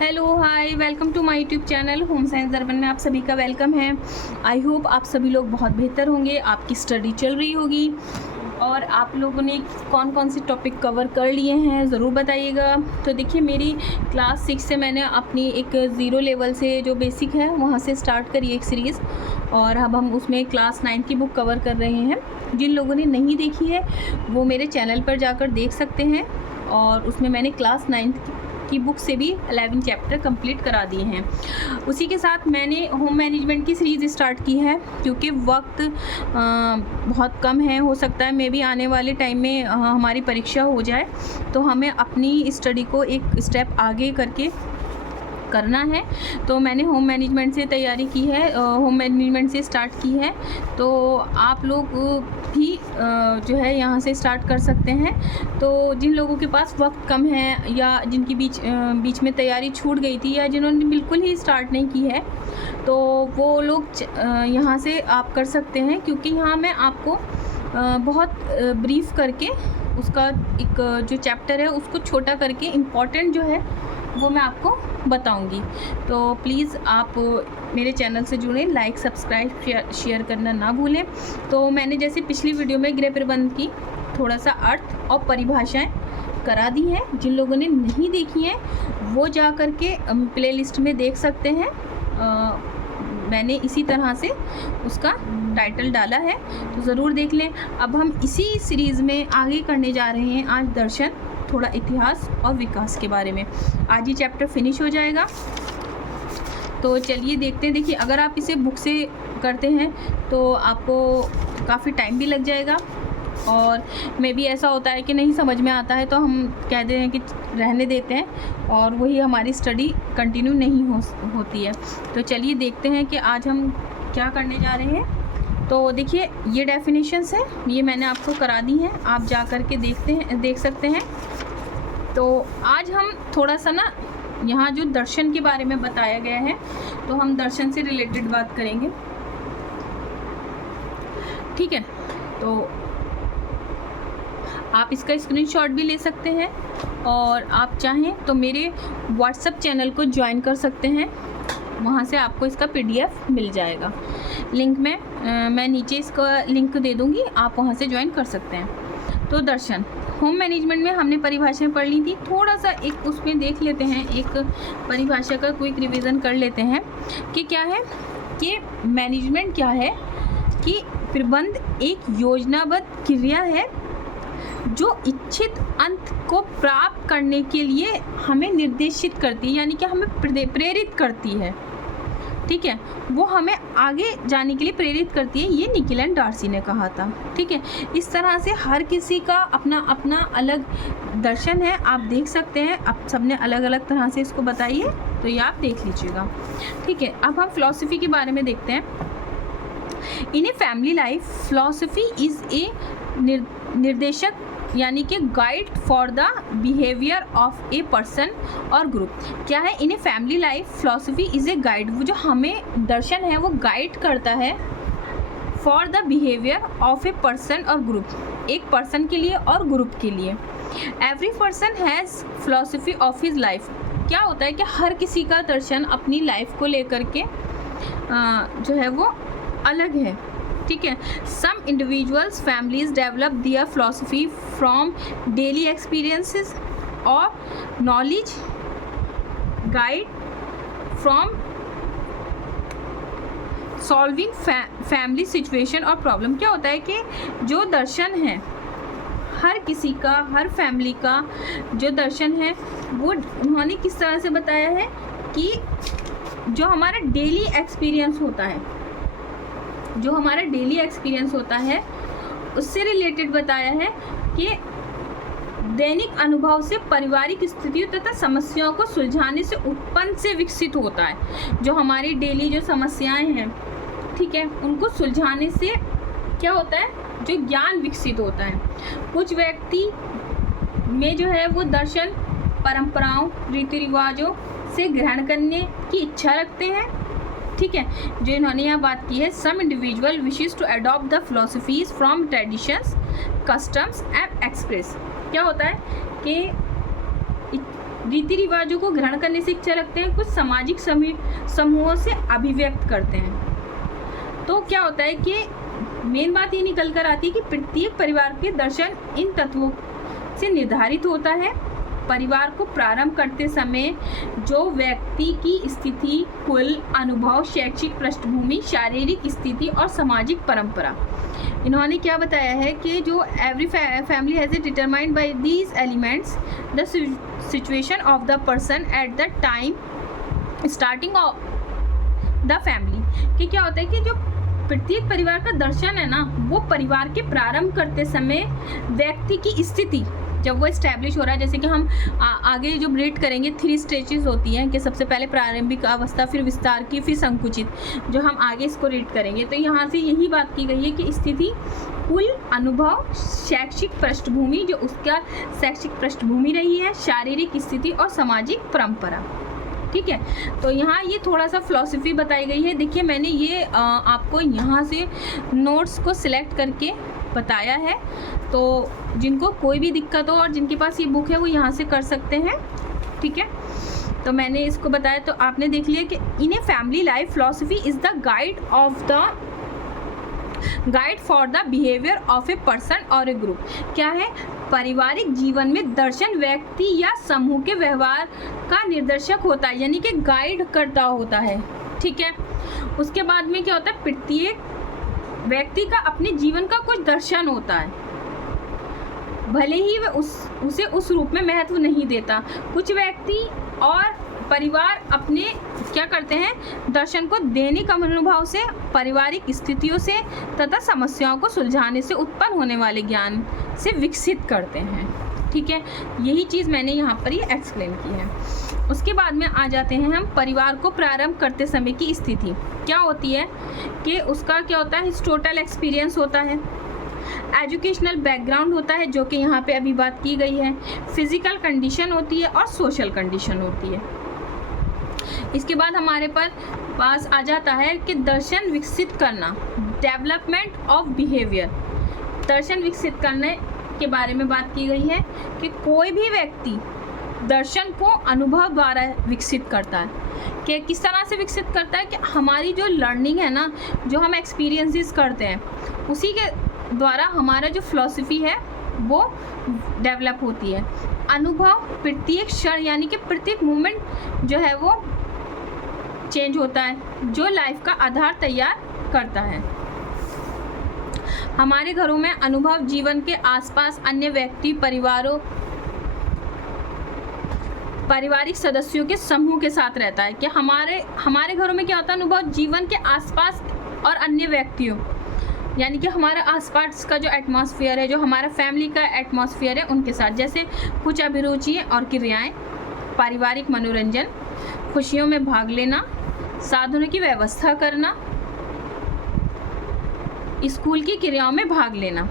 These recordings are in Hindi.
Hello hi welcome to my YouTube channel home science Darpan में आप सभी का वेलकम है। आई होप आप सभी लोग बहुत बेहतर होंगे, आपकी स्टडी चल रही होगी और आप लोगों ने कौन कौन से टॉपिक कवर कर लिए हैं ज़रूर बताइएगा। तो देखिए मेरी क्लास 6 से मैंने अपनी एक ज़ीरो लेवल से जो बेसिक है वहाँ से स्टार्ट करी एक सीरीज़ और अब हम उसमें क्लास 9 की बुक कवर कर रहे हैं। जिन लोगों ने नहीं देखी है वो मेरे चैनल पर जाकर देख सकते हैं और उसमें मैंने क्लास 9 की बुक से भी 11 चैप्टर कंप्लीट करा दिए हैं। उसी के साथ मैंने होम मैनेजमेंट की सीरीज़ स्टार्ट की है क्योंकि वक्त बहुत कम है। हो सकता है मे भी आने वाले टाइम में हमारी परीक्षा हो जाए तो हमें अपनी स्टडी को एक स्टेप आगे करके करना है। तो मैंने होम मैनेजमेंट से तैयारी की है, होम मैनेजमेंट से स्टार्ट की है। तो आप लोग भी जो है यहाँ से स्टार्ट कर सकते हैं। तो जिन लोगों के पास वक्त कम है या जिनकी बीच में तैयारी छूट गई थी या जिन्होंने बिल्कुल ही स्टार्ट नहीं की है तो वो लोग यहाँ से आप कर सकते हैं क्योंकि यहाँ मैं आपको बहुत ब्रीफ करके उसका एक जो चैप्टर है उसको छोटा करके इम्पॉर्टेंट जो है वो मैं आपको बताऊंगी। तो प्लीज़ आप मेरे चैनल से जुड़ें, लाइक सब्सक्राइब शेयर करना ना भूलें। तो मैंने जैसे पिछली वीडियो में गृह प्रबंध की थोड़ा सा अर्थ और परिभाषाएं करा दी हैं, जिन लोगों ने नहीं देखी हैं वो जा कर के प्लेलिस्ट में देख सकते हैं। मैंने इसी तरह से उसका टाइटल डाला है तो ज़रूर देख लें। अब हम इसी सीरीज़ में आगे करने जा रहे हैं आज दर्शन, थोड़ा इतिहास और विकास के बारे में। आज ये चैप्टर फिनिश हो जाएगा तो चलिए देखते हैं। देखिए अगर आप इसे बुक से करते हैं तो आपको काफ़ी टाइम भी लग जाएगा और मे भी ऐसा होता है कि नहीं समझ में आता है तो हम कहते हैं कि रहने देते हैं और वही हमारी स्टडी कंटिन्यू नहीं होती है। तो चलिए देखते हैं कि आज हम क्या करने जा रहे हैं। तो देखिए ये डेफिनेशंस है, ये मैंने आपको करा दी हैं, आप जा कर के देख सकते हैं। तो आज हम थोड़ा सा ना यहाँ जो दर्शन के बारे में बताया गया है तो हम दर्शन से रिलेटेड बात करेंगे, ठीक है। तो आप इसका स्क्रीनशॉट भी ले सकते हैं और आप चाहें तो मेरे व्हाट्सएप चैनल को ज्वाइन कर सकते हैं, वहाँ से आपको इसका PDF मिल जाएगा। लिंक में मैं नीचे इसका लिंक दे दूँगी, आप वहाँ से ज्वाइन कर सकते हैं। तो दर्शन होम मैनेजमेंट में हमने परिभाषाएं पढ़ ली थी, थोड़ा सा एक उसमें देख लेते हैं, एक परिभाषा का क्विक रिवीजन कर लेते हैं कि क्या है कि मैनेजमेंट क्या है कि प्रबंध एक योजनाबद्ध क्रिया है जो इच्छित अंत को प्राप्त करने के लिए हमें निर्देशित करती है, यानी कि हमें प्रेरित करती है, ठीक है। वो हमें आगे जाने के लिए प्रेरित करती है, ये निकिल एंड डार्सी ने कहा था, ठीक है। इस तरह से हर किसी का अपना अपना अलग दर्शन है, आप देख सकते हैं। आप सबने अलग अलग तरह से इसको बताई है तो ये आप देख लीजिएगा, ठीक है। अब हम फिलॉसफी के बारे में देखते हैं। In a family life philosophy is a निर्देशक यानी कि guide for the behaviour of a person और ग्रुप। क्या है, in a family life philosophy is a guide, वो जो हमें दर्शन है वो गाइड करता है for the behaviour of a person और ग्रुप, एक पर्सन के लिए और ग्रुप के लिए। Every person has philosophy of his life. क्या होता है कि हर किसी का दर्शन अपनी लाइफ को लेकर के जो है वो अलग है, ठीक है। Some individuals families develop their philosophy from daily experiences और knowledge guide from solving family situation और प्रॉब्लम। क्या होता है कि जो दर्शन है हर किसी का, हर फैमिली का जो दर्शन है वो उन्होंने किस तरह से बताया है कि जो हमारा डेली एक्सपीरियंस होता है, जो हमारा डेली एक्सपीरियंस होता है उससे रिलेटेड बताया है कि दैनिक अनुभव से पारिवारिक स्थितियों तथा समस्याओं को सुलझाने से उत्पन्न से विकसित होता है। जो हमारी डेली जो समस्याएं हैं, ठीक है, उनको सुलझाने से क्या होता है, जो ज्ञान विकसित होता है। कुछ व्यक्ति में जो है वो दर्शन परंपराओं रीति रिवाजों से ग्रहण करने की इच्छा रखते हैं, ठीक है। जो इन्होंने यहाँ बात की है, some individual wishes to adopt the philosophies from traditions customs and express. क्या होता है कि रीति रिवाजों को ग्रहण करने से इच्छा रखते हैं, कुछ सामाजिक समूहों से अभिव्यक्त करते हैं। तो क्या होता है कि मेन बात ये निकल कर आती है कि प्रत्येक परिवार के दर्शन इन तत्वों से निर्धारित होता है। परिवार को प्रारंभ करते समय जो व्यक्ति की स्थिति, कुल, अनुभव, शैक्षिक पृष्ठभूमि, शारीरिक स्थिति और सामाजिक परंपरा, इन्होंने क्या बताया है कि जो every family has a determined by these elements the situation of the person at the time starting of the family. कि क्या होता है कि जो प्रत्येक परिवार का दर्शन है ना, वो परिवार के प्रारंभ करते समय व्यक्ति की स्थिति जब वो इस्टेब्लिश हो रहा है, जैसे कि हम आगे जो रेट करेंगे 3 स्टेजेस होती हैं कि सबसे पहले प्रारंभिक अवस्था, फिर विस्तार की, फिर संकुचित, जो हम आगे इसको रेट करेंगे। तो यहाँ से यही बात की गई है कि स्थिति, कुल, अनुभव, शैक्षिक पृष्ठभूमि, जो उसका शैक्षिक पृष्ठभूमि रही है, शारीरिक स्थिति और सामाजिक परंपरा। ठीक है, तो यहाँ ये थोड़ा सा फिलॉसफी बताई गई है। देखिए मैंने ये आपको यहाँ से नोट्स को सिलेक्ट करके बताया है, तो जिनको कोई भी दिक्कत हो और जिनके पास ये बुक है वो यहाँ से कर सकते हैं। ठीक है, तो मैंने इसको बताया, तो आपने देख लिया कि in a family life philosophy is the guide for the behaviour of a person और ए ग्रुप। क्या है? पारिवारिक जीवन में दर्शन व्यक्ति या समूह के व्यवहार का निर्देशक होता है, यानी कि गाइड करता होता है। ठीक है, उसके बाद में क्या होता है, प्रत्येक व्यक्ति का अपने जीवन का कुछ दर्शन होता है, भले ही वह उसे उस रूप में महत्व नहीं देता। कुछ व्यक्ति और परिवार अपने क्या करते हैं, दर्शन को दैनिक अनुभव से, पारिवारिक स्थितियों से तथा समस्याओं को सुलझाने से उत्पन्न होने वाले ज्ञान से विकसित करते हैं। ठीक है, यही चीज़ मैंने यहाँ पर ये एक्सप्लेन की है। उसके बाद में आ जाते हैं हम परिवार को प्रारंभ करते समय की स्थिति क्या होती है, कि उसका क्या होता है, टोटल एक्सपीरियंस होता है, एजुकेशनल बैकग्राउंड होता है जो कि यहाँ पे अभी बात की गई है, फिजिकल कंडीशन होती है और सोशल कंडीशन होती है। इसके बाद हमारे पास आ जाता है कि दर्शन विकसित करना, डेवलपमेंट ऑफ बिहेवियर। दर्शन विकसित करने के बारे में बात की गई है कि कोई भी व्यक्ति दर्शन को अनुभव द्वारा विकसित करता है। कि किस तरह से विकसित करता है, कि हमारी जो लर्निंग है ना, जो हम एक्सपीरियंसेस करते हैं, उसी के द्वारा हमारा जो फिलॉसफी है वो डेवलप होती है। अनुभव प्रत्येक क्षण, यानी कि प्रत्येक मोमेंट जो है वो चेंज होता है, जो लाइफ का आधार तैयार करता है। हमारे घरों में अनुभव जीवन के आसपास अन्य व्यक्ति, पारिवारिक सदस्यों के समूह के साथ रहता है। कि हमारे घरों में क्या होता है, अनुभव जीवन के आसपास और अन्य व्यक्तियों, यानी कि हमारा आसपास का जो एटमॉस्फेयर है, जो हमारा फैमिली का एटमॉस्फेयर है, उनके साथ। जैसे कुछ अभिरुचियाँ और क्रियाएं, पारिवारिक मनोरंजन, खुशियों में भाग लेना, साधनों की व्यवस्था करना, स्कूल की क्रियाओं में भाग लेना।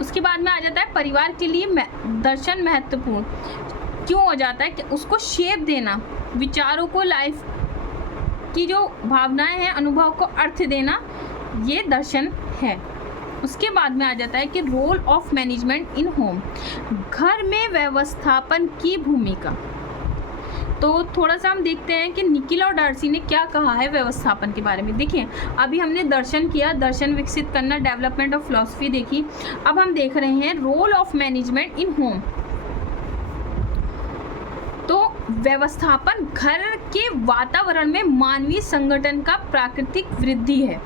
उसके बाद में आ जाता है परिवार के लिए दर्शन महत्वपूर्ण क्यों हो जाता है, कि उसको शेप देना, विचारों को, लाइफ की जो भावनाएं हैं, अनुभव को अर्थ देना, ये दर्शन है। उसके बाद में आ जाता है कि role of management in home, घर में व्यवस्थापन की भूमिका। तो थोड़ा सा हम देखते हैं कि निकिल और डार्सी ने क्या कहा है व्यवस्थापन के बारे में। देखिए अभी हमने दर्शन किया, दर्शन विकसित करना, डेवलपमेंट ऑफ फिलॉसफी देखी। अब हम देख रहे हैं role of management in home. तो व्यवस्थापन घर के वातावरण में मानवीय संगठन का प्राकृतिक वृद्धि है।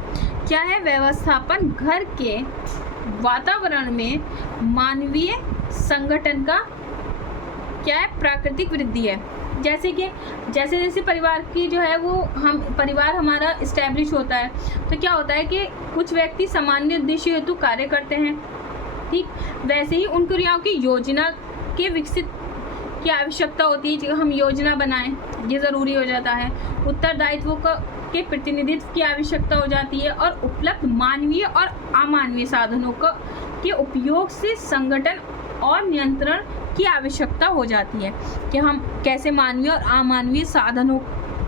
क्या है? व्यवस्थापन घर के वातावरण में मानवीय संगठन का क्या है? प्राकृतिक वृद्धि है। जैसे कि जैसे परिवार की जो है वो परिवार हमारा इस्टेब्लिश होता है, तो क्या होता है कि कुछ व्यक्ति सामान्य उद्देश्य हेतु कार्य करते हैं, ठीक, वैसे ही उन क्रियाओं की योजना के विकसित की आवश्यकता होती है। हम योजना बनाएं, ये ज़रूरी हो जाता है। उत्तरदायित्वों के प्रतिनिधित्व की आवश्यकता हो जाती है, और उपलब्ध मानवीय और अमानवीय साधनों के उपयोग से संगठन और नियंत्रण की आवश्यकता हो जाती है, कि हम कैसे मानवीय और अमानवीय साधनों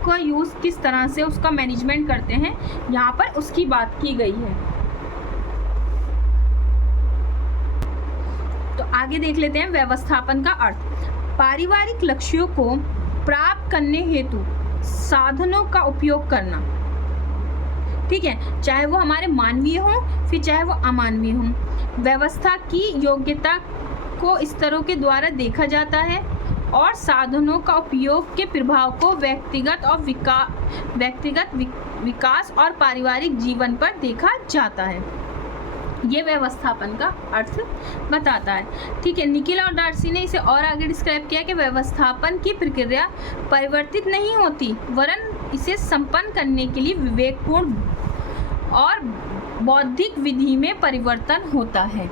का यूज़ किस तरह से उसका मैनेजमेंट करते हैं, यहाँ पर उसकी बात की गई है। तो आगे देख लेते हैं व्यवस्थापन का अर्थ। पारिवारिक लक्ष्यों को प्राप्त करने हेतु साधनों का उपयोग करना। ठीक है, चाहे वो हमारे मानवीय हो फिर चाहे वो अमानवीय हो। व्यवस्था की योग्यता को स्तरों के द्वारा देखा जाता है और साधनों का उपयोग के प्रभाव को व्यक्तिगत विकास और पारिवारिक जीवन पर देखा जाता है। ये व्यवस्थापन का अर्थ बताता है। ठीक है, निखिल और डार्सी ने इसे और आगे डिस्क्राइब किया कि व्यवस्थापन की प्रक्रिया परिवर्तित नहीं होती, वरन इसे संपन्न करने के लिए विवेकपूर्ण और बौद्धिक विधि में परिवर्तन होता है।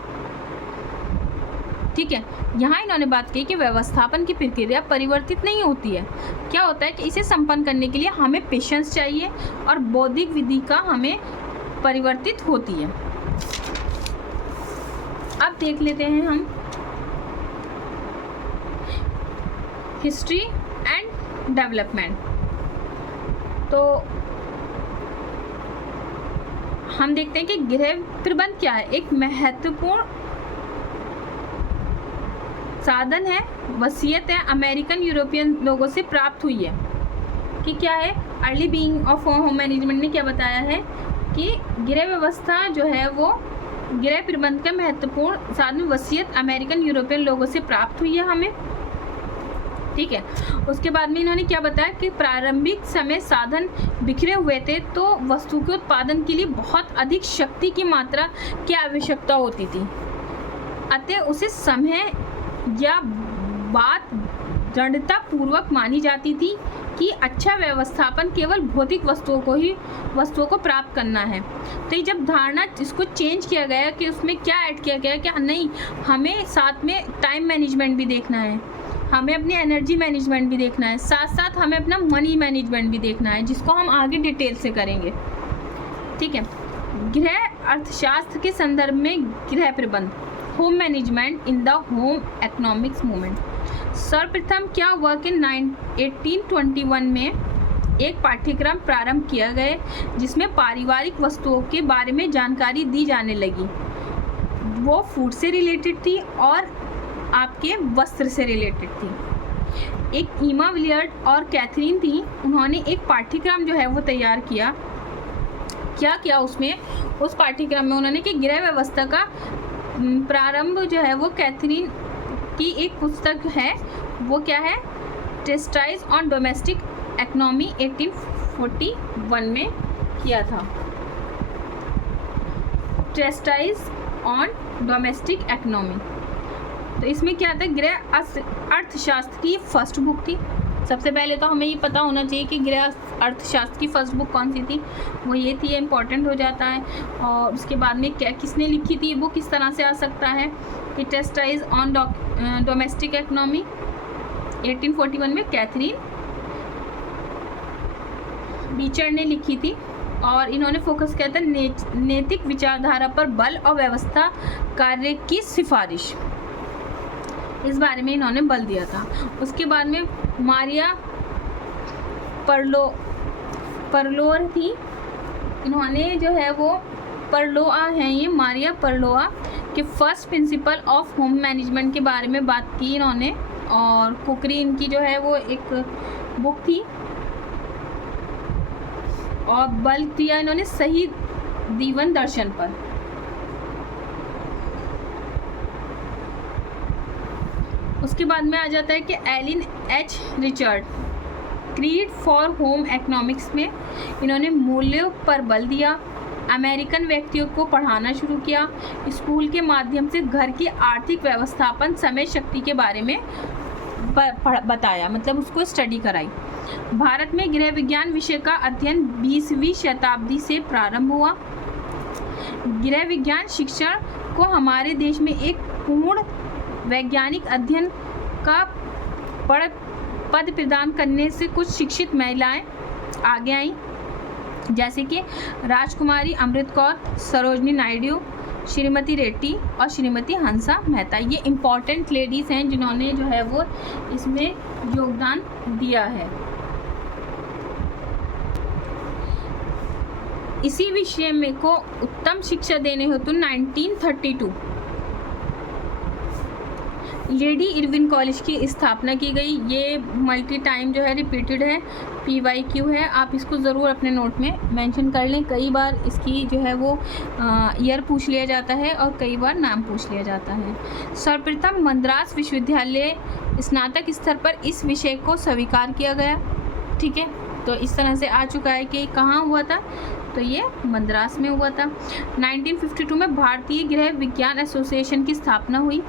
ठीक है, यहाँ इन्होंने बात की कि व्यवस्थापन की प्रक्रिया परिवर्तित नहीं होती है। क्या होता है कि इसे संपन्न करने के लिए हमें पेशेंस चाहिए और बौद्धिक विधि का हमें परिवर्तित होती है। अब देख लेते हैं हम हिस्ट्री एंड डेवलपमेंट। तो हम देखते हैं कि गृह प्रबंध क्या है। एक महत्वपूर्ण साधन है, वसीयत है, अमेरिकन यूरोपियन लोगों से प्राप्त हुई है। कि क्या है, early being of home management ने क्या बताया है कि गृह व्यवस्था जो है वो गृह प्रबंध का महत्वपूर्ण साधन वसीयत अमेरिकन यूरोपियन लोगों से प्राप्त हुई है हमें। ठीक है, उसके बाद में इन्होंने क्या बताया कि प्रारंभिक समय साधन बिखरे हुए थे, तो वस्तु के उत्पादन के लिए बहुत अधिक शक्ति की मात्रा की आवश्यकता होती थी। अतः उसे समय या बात दृढ़ता पूर्वक मानी जाती थी कि अच्छा व्यवस्थापन केवल भौतिक वस्तुओं को प्राप्त करना है। तो ये जब धारणा इसको चेंज किया गया कि उसमें क्या ऐड किया गया कि नहीं, हमें साथ में टाइम मैनेजमेंट भी देखना है, हमें अपनी एनर्जी मैनेजमेंट भी देखना है, साथ साथ हमें अपना मनी मैनेजमेंट भी देखना है, जिसको हम आगे डिटेल से करेंगे। ठीक है, गृह अर्थशास्त्र के संदर्भ में गृह प्रबंध, home management in the home economics movement. सर्वप्रथम क्या हुआ कि 1821 में एक पाठ्यक्रम प्रारंभ किया गया जिसमें पारिवारिक वस्तुओं के बारे में जानकारी दी जाने लगी। वो फूड से रिलेटेड थी और आपके वस्त्र से रिलेटेड थी। एक ईमा विलियर्ड और कैथरीन थी, उन्होंने एक पाठ्यक्रम जो है वो तैयार किया। क्या किया उसमें, उस पाठ्यक्रम में उन्होंने कि गृह व्यवस्था का प्रारंभ जो है वो कैथरीन की एक पुस्तक है, वो क्या है, ट्रेस्टाइज ऑन डोमेस्टिक इकोनॉमी 1841 में किया था। ट्रेस्टाइज ऑन डोमेस्टिक इकोनॉमी, तो इसमें क्या था, गृह अर्थशास्त्र की फर्स्ट बुक थी। सबसे पहले तो हमें ये पता होना चाहिए कि गृह अर्थशास्त्र की फर्स्ट बुक कौन सी थी, वो ये थी, इम्पॉर्टेंट हो जाता है। और उसके बाद में क्या किसने लिखी थी, वो किस तरह से आ सकता है कि ट्रेस्टाइज ऑन डोमेस्टिक इकोनॉमी 1841 में कैथरीन बीचर ने लिखी थी। और इन्होंने फोकस किया था नैतिक विचारधारा पर बल और व्यवस्था कार्य की सिफारिश, इस बारे में इन्होंने बल दिया था। उसके बाद में मारिया परलोर थी, इन्होंने जो है वो परलोआ हैं, ये मारिया परलोआ के first principle of home management के बारे में बात की इन्होंने। और कुकरी इनकी जो है वो एक बुक थी। और बल दिया इन्होंने सही जीवन दर्शन पर। उसके बाद में आ जाता है कि Ellen H Richard creed for home economics में इन्होंने मूल्यों पर बल दिया। अमेरिकन व्यक्तियों को पढ़ाना शुरू किया। स्कूल के माध्यम से घर की आर्थिक व्यवस्थापन, समय, शक्ति के बारे में बताया, मतलब उसको स्टडी कराई। भारत में गृह विज्ञान विषय का अध्ययन 20वीं शताब्दी से प्रारंभ हुआ। गृह विज्ञान शिक्षण को हमारे देश में एक पूर्ण वैज्ञानिक अध्ययन का पद प्रदान करने से कुछ शिक्षित महिलाएं आगे आईं, जैसे कि राजकुमारी अमृत कौर, सरोजनी नायडू, श्रीमती रेड्डी और श्रीमती हंसा मेहता। ये इम्पॉर्टेंट लेडीज़ हैं जिन्होंने जो है वो इसमें योगदान दिया है। इसी विषय में को उत्तम शिक्षा देने हेतु 1932 लेडी इरविन कॉलेज की स्थापना की गई। ये मल्टी टाइम जो है रिपीटेड है, PYQ है, आप इसको ज़रूर अपने नोट में मेंशन कर लें। कई बार इसकी जो है वो ईयर पूछ लिया जाता है और कई बार नाम पूछ लिया जाता है। सर्वप्रथम मद्रास विश्वविद्यालय स्नातक स्तर पर इस विषय को स्वीकार किया गया। ठीक है, तो इस तरह से आ चुका है कि कहाँ हुआ था, तो ये मद्रास में हुआ था। 1952 में भारतीय गृह विज्ञान एसोसिएशन की स्थापना हुई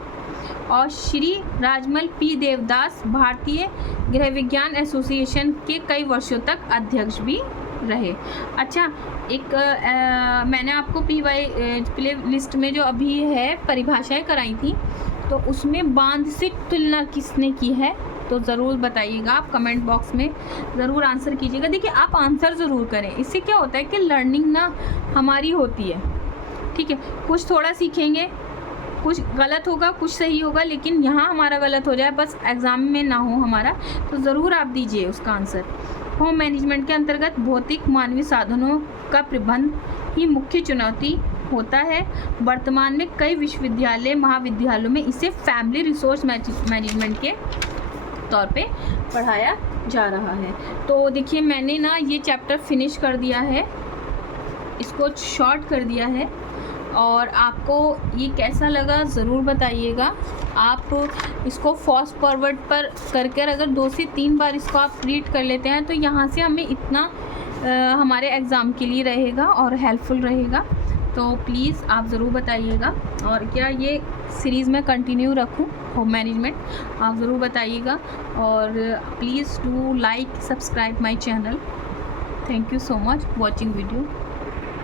और श्री राजमल P देवदास भारतीय गृह विज्ञान एसोसिएशन के कई वर्षों तक अध्यक्ष भी रहे। अच्छा, एक मैंने आपको प्ले लिस्ट में जो अभी है परिभाषाएं कराई थी, तो उसमें बांध से तुलना किसने की है, तो ज़रूर बताइएगा, आप कमेंट बॉक्स में ज़रूर आंसर कीजिएगा। देखिए, आप आंसर ज़रूर करें, इससे क्या होता है कि लर्निंग ना हमारी होती है। ठीक है, कुछ थोड़ा सीखेंगे, कुछ गलत होगा, कुछ सही होगा, लेकिन यहाँ हमारा गलत हो जाए, बस एग्ज़ाम में ना हो हमारा, तो ज़रूर आप दीजिए उसका आंसर। होम मैनेजमेंट के अंतर्गत भौतिक मानवीय साधनों का प्रबंध ही मुख्य चुनौती होता है। वर्तमान में कई विश्वविद्यालय महाविद्यालयों में इसे फैमिली रिसोर्स मैनेजमेंट के तौर पे पढ़ाया जा रहा है। तो देखिए, मैंने ना ये चैप्टर फिनिश कर दिया है, इसको शॉर्ट कर दिया है, और आपको ये कैसा लगा ज़रूर बताइएगा। आप इसको फास्ट फॉरवर्ड पर करके अगर 2 से 3 बार इसको आप रीड कर लेते हैं, तो यहाँ से हमें इतना हमारे एग्ज़ाम के लिए रहेगा और हेल्पफुल रहेगा। तो प्लीज़ आप ज़रूर बताइएगा, और क्या ये सीरीज़ में कंटिन्यू रखूं होम मैनेजमेंट, आप ज़रूर बताइएगा। और please do like subscribe my channel. Thank you so much watching video.